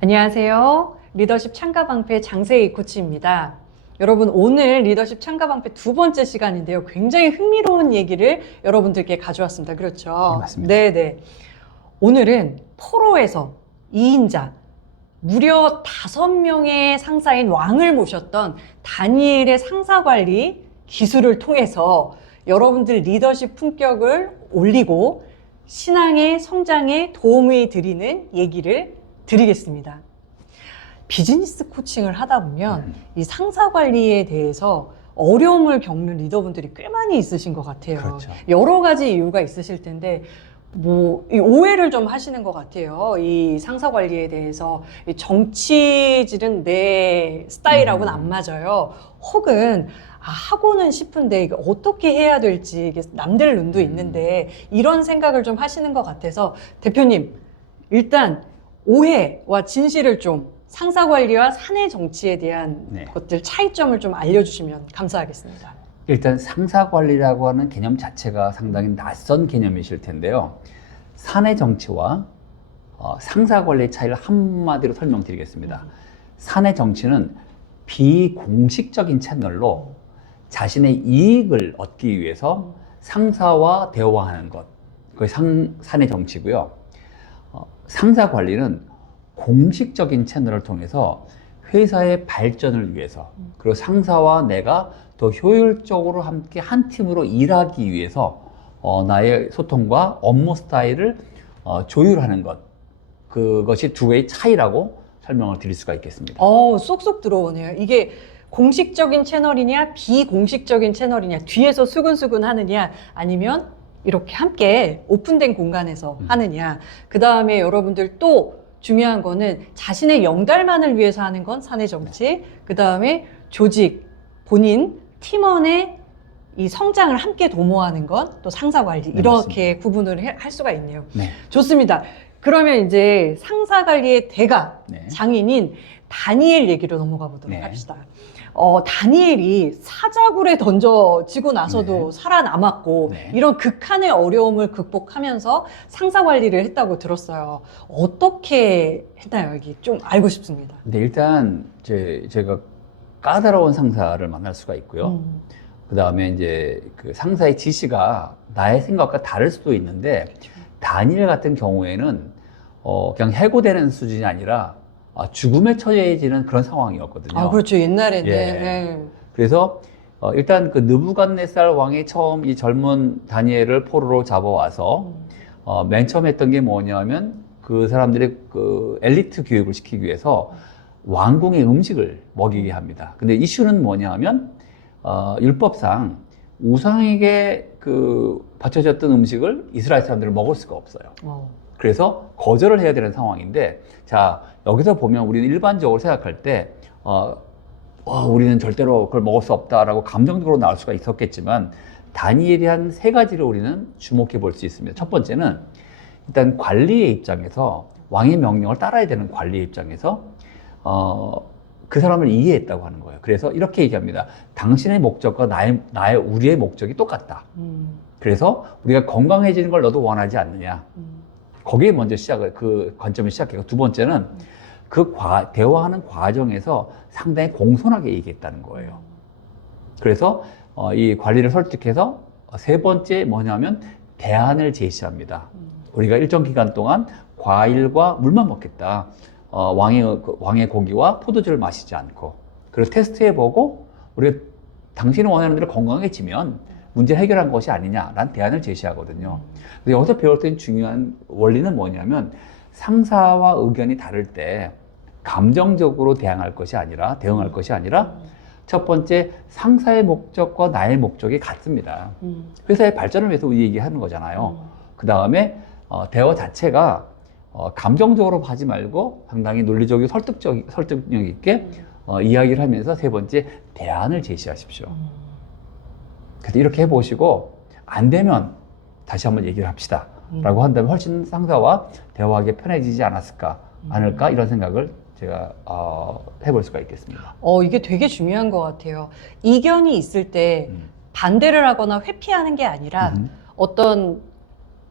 안녕하세요. 리더십 창가방패 장세희 코치입니다. 여러분, 오늘 리더십 창가방패 두 번째 시간인데요. 굉장히 흥미로운 얘기를 여러분들께 가져왔습니다. 그렇죠? 네, 맞습니다. 네네. 오늘은 포로에서 2인자, 무려 5명의 상사인 왕을 모셨던 다니엘의 상사관리 기술을 통해서 여러분들 리더십 품격을 올리고 신앙의 성장에 도움을 드리는 얘기를 드리겠습니다. 비즈니스 코칭을 하다 보면 이 상사 관리에 대해서 어려움을 겪는 리더분들이 꽤 많이 있으신 것 같아요. 그렇죠. 여러 가지 이유가 있으실 텐데 이 오해를 좀 하시는 것 같아요. 이 상사 관리에 대해서 이 정치질은 내 스타일하고는 안 맞아요. 혹은 하고는 싶은데 이게 어떻게 해야 될지 이게 남들 눈도 있는데 이런 생각을 좀 하시는 것 같아서 대표님, 일단 오해와 진실을 좀 상사 관리와 사내 정치에 대한 것들 차이점을 좀 알려주시면 감사하겠습니다. 일단 상사 관리라고 하는 개념 자체가 상당히 낯선 개념이실 텐데요. 사내 정치와 상사 관리의 차이를 한마디로 설명드리겠습니다. 사내 정치는 비공식적인 채널로 자신의 이익을 얻기 위해서 상사와 대화하는 것, 그게 사내 정치고요. 상사 관리는 공식적인 채널을 통해서 회사의 발전을 위해서, 그리고 상사와 내가 더 효율적으로 함께 한 팀으로 일하기 위해서 나의 소통과 업무 스타일을 조율하는 것, 그것이 두 개의 차이라고 설명을 드릴 수가 있겠습니다. 쏙쏙 들어오네요. 이게 공식적인 채널이냐 비공식적인 채널이냐, 뒤에서 수근수근 하느냐 아니면 이렇게 함께 오픈된 공간에서 하느냐. 그 다음에 여러분들 또 중요한 거는 자신의 영달만을 위해서 하는 건 사내 정치, 그 다음에 조직, 본인, 팀원의 이 성장을 함께 도모하는 건 또 상사 관리, 이렇게 맞습니다. 구분을 할 수가 있네요. 네. 좋습니다. 그러면 이제 상사 관리의 대가, 네. 장인인 다니엘 얘기로 넘어가 보도록 네. 합시다. 다니엘이 사자굴에 던져지고 나서도 살아남았고 이런 극한의 어려움을 극복하면서 상사 관리를 했다고 들었어요. 어떻게 했나요? 여기 좀 알고 싶습니다. 근데 일단 제가 까다로운 상사를 만날 수가 있고요. 그 다음에 이제 그 상사의 지시가 나의 생각과 다를 수도 있는데, 다니엘 같은 경우에는 그냥 해고되는 수준이 아니라 죽음에 처해지는 그런 상황이었거든요. 그렇죠. 옛날에는. 예. 그래서 일단 그 느부갓네살 왕이 처음 이 젊은 다니엘을 포로로 잡아와서 맨 처음 했던 게 뭐냐면 그 사람들의 그 엘리트 교육을 시키기 위해서 왕궁의 음식을 먹이게 합니다. 근데 이슈는 뭐냐면 율법상 우상에게 그 바쳐졌던 음식을 이스라엘 사람들은 먹을 수가 없어요. 그래서 거절을 해야 되는 상황인데, 자, 여기서 보면 우리는 일반적으로 생각할 때 우리는 절대로 그걸 먹을 수 없다라고 감정적으로 나올 수가 있었겠지만, 다니엘이 한 3가지를 우리는 주목해 볼 수 있습니다. 첫 번째는 일단 관리의 입장에서, 왕의 명령을 따라야 되는 관리의 입장에서 그 사람을 이해했다고 하는 거예요. 그래서 이렇게 얘기합니다. 당신의 목적과 우리의 목적이 똑같다. 그래서 우리가 건강해지는 걸 너도 원하지 않느냐. 거기에 먼저 그 관점을 시작했고, 두 번째는 그 대화하는 과정에서 상당히 공손하게 얘기했다는 거예요. 그래서 이 관리를 설득해서 세 번째 뭐냐면 대안을 제시합니다. 우리가 일정 기간 동안 과일과 물만 먹겠다. 왕의 고기와 포도주를 마시지 않고, 그리고 테스트해보고 우리가 당신이 원하는 대로 건강해지면 문제 해결한 것이 아니냐라는 대안을 제시하거든요. 근데 여기서 배울 때 중요한 원리는 뭐냐면, 상사와 의견이 다를 때 감정적으로 대응할 것이 아니라 첫 번째, 상사의 목적과 나의 목적이 같습니다. 회사의 발전을 위해서 우리 얘기하는 거잖아요. 그 다음에 대화 자체가 감정적으로 하지 말고 상당히 논리적이고 설득력 있게 이야기를 하면서 세 번째, 대안을 제시하십시오. 그래서 이렇게 해보시고 안 되면 다시 한번 얘기를 합시다 라고 한다면 훨씬 상사와 대화하기 편해지지 않을까 이런 생각을 제가 해볼 수가 있겠습니다. 이게 되게 중요한 것 같아요. 이견이 있을 때 반대를 하거나 회피하는 게 아니라 어떤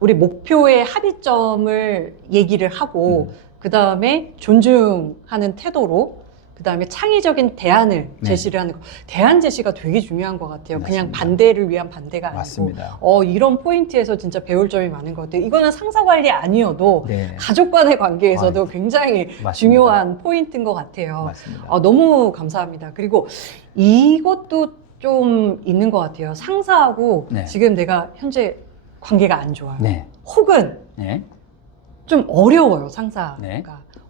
우리 목표의 합의점을 얘기를 하고 그 다음에 존중하는 태도로, 그 다음에 창의적인 대안을 네. 제시를 하는 거. 대안 제시가 되게 중요한 것 같아요. 그냥 맞습니다. 반대를 위한 반대가 아니고. 맞습니다. 이런 포인트에서 진짜 배울 점이 많은 것 같아요. 이거는 상사 관리 아니어도 네. 가족 간의 관계에서도 굉장히 맞습니다. 중요한 포인트인 것 같아요. 맞습니다. 너무 감사합니다. 그리고 이것도 좀 있는 것 같아요. 상사하고 네. 지금 내가 현재 관계가 안 좋아요. 네. 혹은 네. 좀 어려워요, 상사가. 네.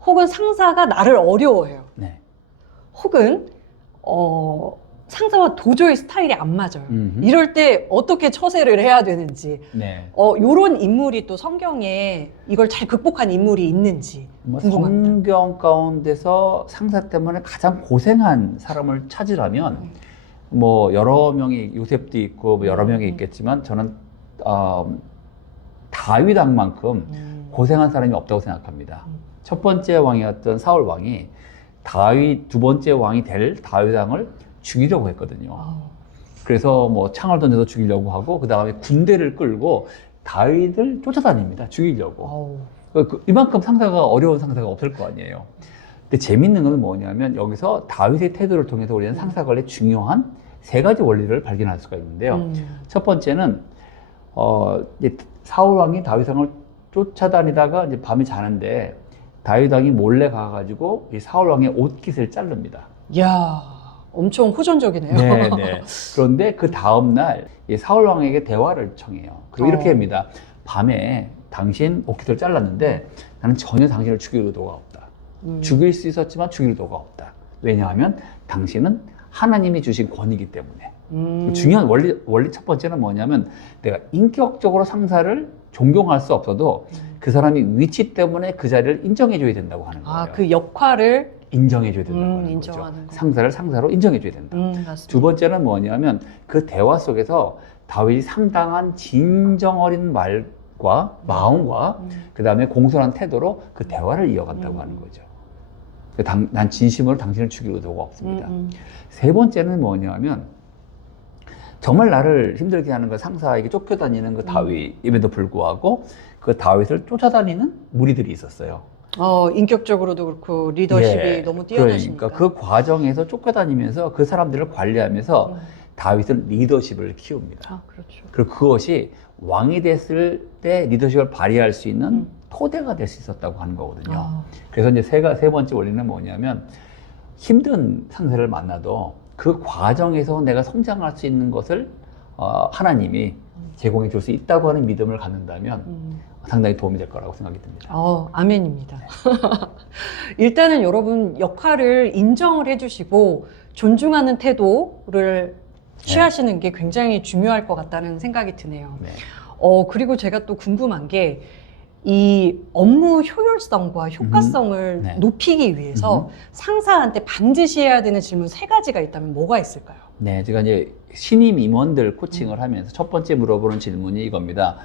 혹은 상사가 나를 어려워해요. 네. 혹은 상사와 도저히 스타일이 안 맞아요. 음흠. 이럴 때 어떻게 처세를 해야 되는지, 네. 요런 인물이 또 성경에 이걸 잘 극복한 인물이 있는지 뭐 궁금합니다. 성경 가운데서 상사 때문에 가장 고생한 사람을 찾으라면 뭐 여러 명이 요셉도 있고 뭐 여러 명이 있겠지만 저는 다윗 왕만큼 고생한 사람이 없다고 생각합니다. 첫 번째 왕이었던 사울 왕이 다윗 두 번째 왕이 될 다윗 왕을 죽이려고 했거든요. 그래서 뭐 창을 던져서 죽이려고 하고 그 다음에 군대를 끌고 다윗을 쫓아다닙니다. 죽이려고. 이만큼 상사가 어려운 상사가 없을 거 아니에요. 근데 재밌는 건 뭐냐면 여기서 다윗의 태도를 통해서 우리는 상사 관리의 중요한 세 가지 원리를 발견할 수가 있는데요. 첫 번째는 이제 사울 왕이 다윗 왕을 쫓아다니다가 이제 밤에 자는데 다윗 왕이 몰래 가가지고 이 사울 왕의 옷깃을 자릅니다. 이야, 엄청 호전적이네요. 네, 네. 그런데 그 다음 날 이 사울 왕에게 대화를 청해요. 그리고 이렇게 합니다. 밤에 당신 옷깃을 잘랐는데 나는 전혀 당신을 죽일 의도가 없다. 죽일 수 있었지만 죽일 의도가 없다. 왜냐하면 당신은 하나님이 주신 권위이기 때문에. 중요한 원리 첫 번째는 뭐냐면 내가 인격적으로 상사를 존경할 수 없어도 그 사람이 위치 때문에 그 자리를 인정해줘야 된다고 하는 거예요. 그 역할을 인정해줘야 된다고 하는 인정하는 거죠. 거. 상사를 상사로 인정해줘야 된다. 맞습니다. 두 번째는 뭐냐면 그 대화 속에서 다윗이 상당한 진정 어린 말과 마음과 그 다음에 공손한 태도로 그 대화를 이어간다고 하는 거죠. 난 진심으로 당신을 죽일 의도가 없습니다. 세 번째는 뭐냐면 정말 나를 힘들게 하는 그 상사에게 쫓겨다니는 그 다윗임에도 불구하고 그 다윗을 쫓아다니는 무리들이 있었어요. 인격적으로도 그렇고 리더십이 예, 너무 뛰어나시니까. 그러니까 그 과정에서 쫓겨다니면서 그 사람들을 관리하면서 다윗은 리더십을 키웁니다. 그렇죠. 그리고 그것이 왕이 됐을 때 리더십을 발휘할 수 있는 토대가 될 수 있었다고 하는 거거든요. 그래서 이제 세 번째 원리는 뭐냐면 힘든 상사를 만나도 그 과정에서 내가 성장할 수 있는 것을 하나님이 제공해 줄 수 있다고 하는 믿음을 갖는다면 상당히 도움이 될 거라고 생각이 듭니다. 아멘입니다. 일단은 여러분 역할을 인정을 해주시고 존중하는 태도를 취하시는 게 굉장히 중요할 것 같다는 생각이 드네요. 네. 그리고 제가 또 궁금한 게 이 업무 효율성과 효과성을 네. 높이기 위해서 상사한테 반드시 해야 되는 질문 세 가지가 있다면 뭐가 있을까요? 네, 제가 이제 신임 임원들 코칭을 하면서 첫 번째 물어보는 질문이 이겁니다.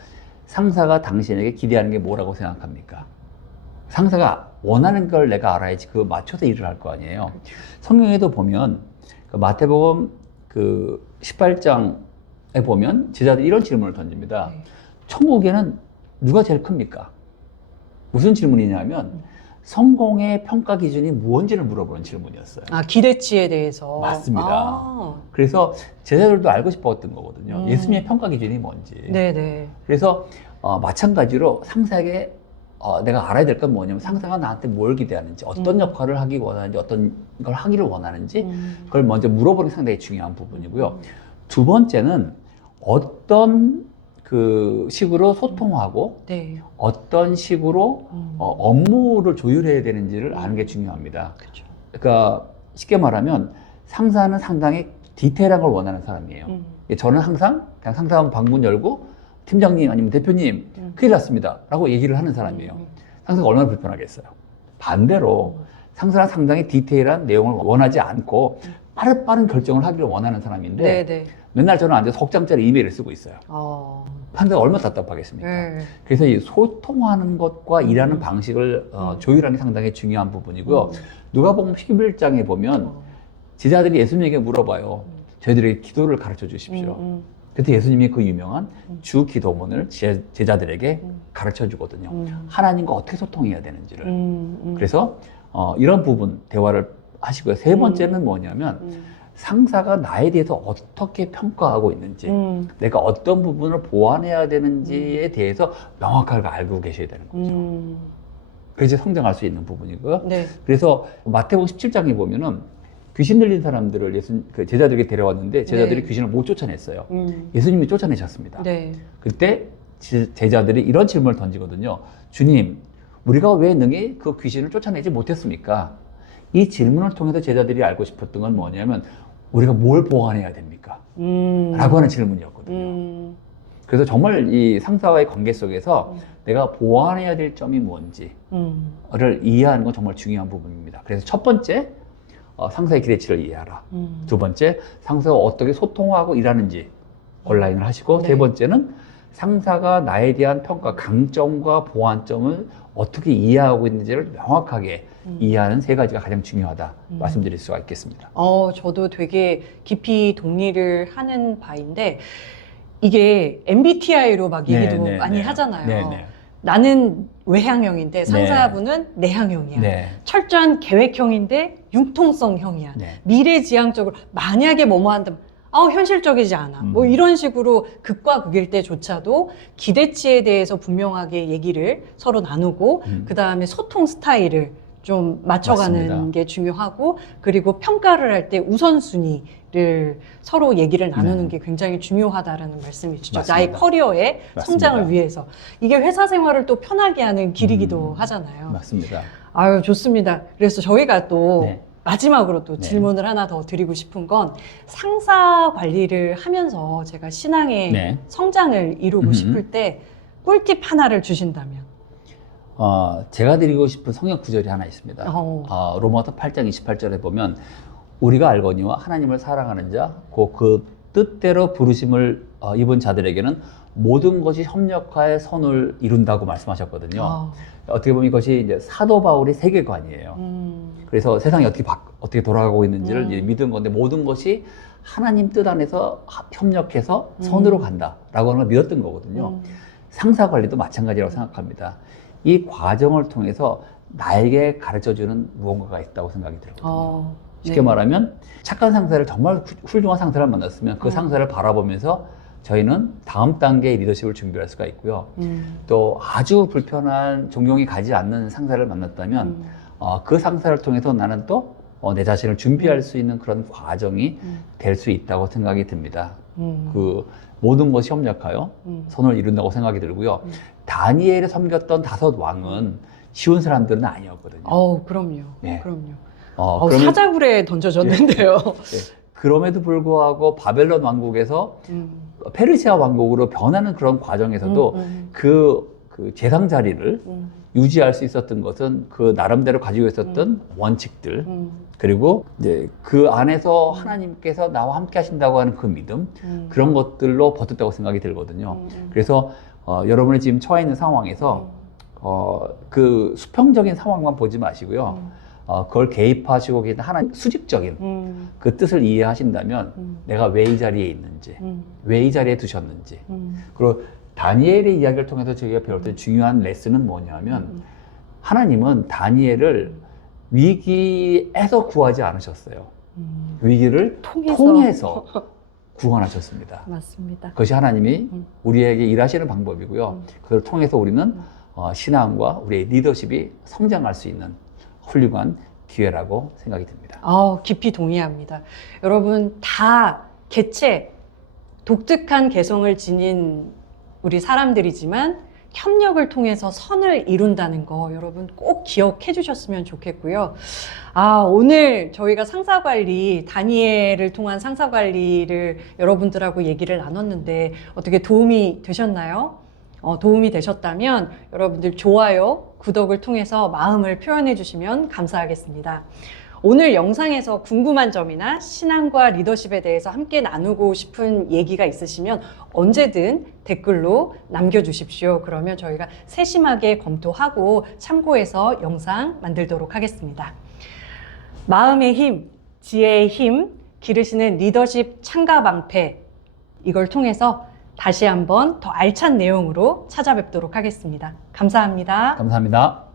상사가 당신에게 기대하는 게 뭐라고 생각합니까? 상사가 원하는 걸 내가 알아야지 그거 맞춰서 일을 할 거 아니에요. 그렇죠. 성경에도 보면 그 마태복음 그 18장에 보면 제자들이 이런 질문을 던집니다. 네. 천국에는 누가 제일 큽니까? 무슨 질문이냐면 성공의 평가 기준이 무엇인지를 물어보는 질문이었어요. 기대치에 대해서. 맞습니다. 그래서 제자들도 알고 싶었던 거거든요. 예수님의 평가 기준이 뭔지. 네네. 그래서 마찬가지로 상사에게 내가 알아야 될 건 뭐냐면 상사가 나한테 뭘 기대하는지, 어떤 역할을 하기 원하는지, 어떤 걸 하기를 원하는지 그걸 먼저 물어보는 게 상당히 중요한 부분이고요. 두 번째는 어떤 그 식으로 소통하고 네. 어떤 식으로 업무를 조율해야 되는지를 아는 게 중요합니다. 그렇죠. 그러니까 쉽게 말하면 상사는 상당히 디테일한 걸 원하는 사람이에요. 저는 항상 그냥 상사 방문 열고 팀장님 아니면 대표님 큰일 났습니다 라고 얘기를 하는 사람이에요. 상사가 얼마나 불편하겠어요. 반대로 상사는 상당히 디테일한 내용을 원하지 않고 빠른 결정을 하기를 원하는 사람인데 네네. 맨날 저는 앉아서 석장짜리 이메일을 쓰고 있어요. 상대가 얼마나 답답하겠습니까? 네. 그래서 이 소통하는 것과 일하는 방식을 조율하는 게 상당히 중요한 부분이고요. 누가복음 11장에 보면 제자들이 예수님에게 물어봐요. 저희들에게 기도를 가르쳐 주십시오. 그때 예수님이 그 유명한 주 기도문을 제자들에게 가르쳐 주거든요. 하나님과 어떻게 소통해야 되는지를. 그래서 이런 부분 대화를 하시고요. 세 번째는 뭐냐면 상사가 나에 대해서 어떻게 평가하고 있는지, 내가 어떤 부분을 보완해야 되는지에 대해서 명확하게 알고 계셔야 되는 거죠. 그래서 성장할 수 있는 부분이고요. 네. 그래서 마태복음 17장에 보면은 귀신 들린 사람들을 그 제자들에게 데려왔는데 제자들이 네. 귀신을 못 쫓아냈어요. 예수님이 쫓아내셨습니다. 네. 그때 제자들이 이런 질문을 던지거든요. 주님, 우리가 왜 능히 그 귀신을 쫓아내지 못했습니까? 이 질문을 통해서 제자들이 알고 싶었던 건 뭐냐면 우리가 뭘 보완해야 됩니까? 라고 하는 질문이었거든요. 그래서 정말 이 상사와의 관계 속에서 내가 보완해야 될 점이 뭔지를 이해하는 건 정말 중요한 부분입니다. 그래서 첫 번째, 상사의 기대치를 이해하라. 두 번째, 상사와 어떻게 소통하고 일하는지 온라인을 하시고, 네. 세 번째는 상사가 나에 대한 평가, 강점과 보완점을 어떻게 이해하고 있는지를 명확하게 이해하는 세 가지가 가장 중요하다 말씀드릴 수가 있겠습니다. 저도 되게 깊이 동의를 하는 바인데, 이게 MBTI로 막 얘기도 많이 하잖아요. 네네. 나는 외향형인데 상사분은 내향형이야. 네. 철저한 계획형인데 융통성형이야. 네. 미래지향적으로 만약에 뭐뭐 한다면 현실적이지 않아. 뭐 이런 식으로 극과 극일 때조차도 기대치에 대해서 분명하게 얘기를 서로 나누고 그 다음에 소통 스타일을 좀 맞춰가는 맞습니다. 게 중요하고, 그리고 평가를 할 때 우선순위를 서로 얘기를 나누는 게 굉장히 중요하다라는 말씀이시죠. 맞습니다. 나의 커리어의 맞습니다. 성장을 위해서. 이게 회사 생활을 또 편하게 하는 길이기도 하잖아요. 맞습니다. 아유, 좋습니다. 그래서 저희가 또 네. 마지막으로 또 네. 질문을 하나 더 드리고 싶은 건, 상사 관리를 하면서 제가 신앙의 네. 성장을 이루고 싶을 때 꿀팁 하나를 주신다면? 제가 드리고 싶은 성경 구절이 하나 있습니다. 로마서 8장 28절에 보면 우리가 알거니와 하나님을 사랑하는 자, 그 뜻대로 부르심을 입은 자들에게는 모든 것이 협력하여 선을 이룬다고 말씀하셨거든요. 어떻게 보면 이것이 이제 사도 바울의 세계관이에요. 그래서 세상이 어떻게 돌아가고 있는지를 이제 믿은 건데, 모든 것이 하나님 뜻 안에서 협력해서 선으로 간다라고 하는 걸 믿었던 거거든요. 상사 관리도 마찬가지라고 생각합니다. 이 과정을 통해서 나에게 가르쳐주는 무언가가 있다고 생각이 들거든요. 쉽게 말하면 착한 상사를, 정말 훌륭한 상사를 만났으면 그 상사를 바라보면서 저희는 다음 단계의 리더십을 준비할 수가 있고요. 또 아주 불편한, 존경이 가지 않는 상사를 만났다면 그 상사를 통해서 나는 또 내 자신을 준비할 수 있는 그런 과정이 될 수 있다고 생각이 듭니다. 그 모든 것이 협력하여 선을 이룬다고 생각이 들고요. 다니엘을 섬겼던 5 왕은 쉬운 사람들은 아니었거든요. 그럼요. 네. 그럼요. 사자굴에 던져졌는데요. 네. 그럼에도 불구하고 바벨론 왕국에서 페르시아 왕국으로 변하는 그런 과정에서도 그 재상 자리를 유지할 수 있었던 것은 그 나름대로 가지고 있었던 원칙들, 그리고 이제 그 안에서 하나님께서 나와 함께 하신다고 하는 그 믿음, 그런 것들로 버텼다고 생각이 들거든요. 그래서 여러분이 지금 처해 있는 상황에서 그 수평적인 상황만 보지 마시고요. 그걸 개입하시고 계신 하나님 수직적인 그 뜻을 이해하신다면 내가 왜 이 자리에 있는지, 왜 이 자리에 두셨는지, 그리고 다니엘의 이야기를 통해서 저희가 배웠던 중요한 레슨은 뭐냐면, 하나님은 다니엘을 위기에서 구하지 않으셨어요. 위기를 통해서 구원하셨습니다. 맞습니다. 그것이 하나님이 우리에게 일하시는 방법이고요. 그걸 통해서 우리는 신앙과 우리의 리더십이 성장할 수 있는 훌륭한 기회라고 생각이 듭니다. 깊이 동의합니다. 여러분, 다 개체, 독특한 개성을 지닌 우리 사람들이지만 협력을 통해서 선을 이룬다는 거 여러분 꼭 기억해 주셨으면 좋겠고요. 오늘 저희가 상사관리, 다니엘을 통한 상사관리를 여러분들하고 얘기를 나눴는데 어떻게 도움이 되셨나요? 도움이 되셨다면 여러분들 좋아요, 구독을 통해서 마음을 표현해 주시면 감사하겠습니다. 오늘 영상에서 궁금한 점이나 신앙과 리더십에 대해서 함께 나누고 싶은 얘기가 있으시면 언제든 댓글로 남겨주십시오. 그러면 저희가 세심하게 검토하고 참고해서 영상 만들도록 하겠습니다. 마음의 힘, 지혜의 힘 기르시는 리더십 창가 방패 이걸 통해서 다시 한번 더 알찬 내용으로 찾아뵙도록 하겠습니다. 감사합니다. 감사합니다.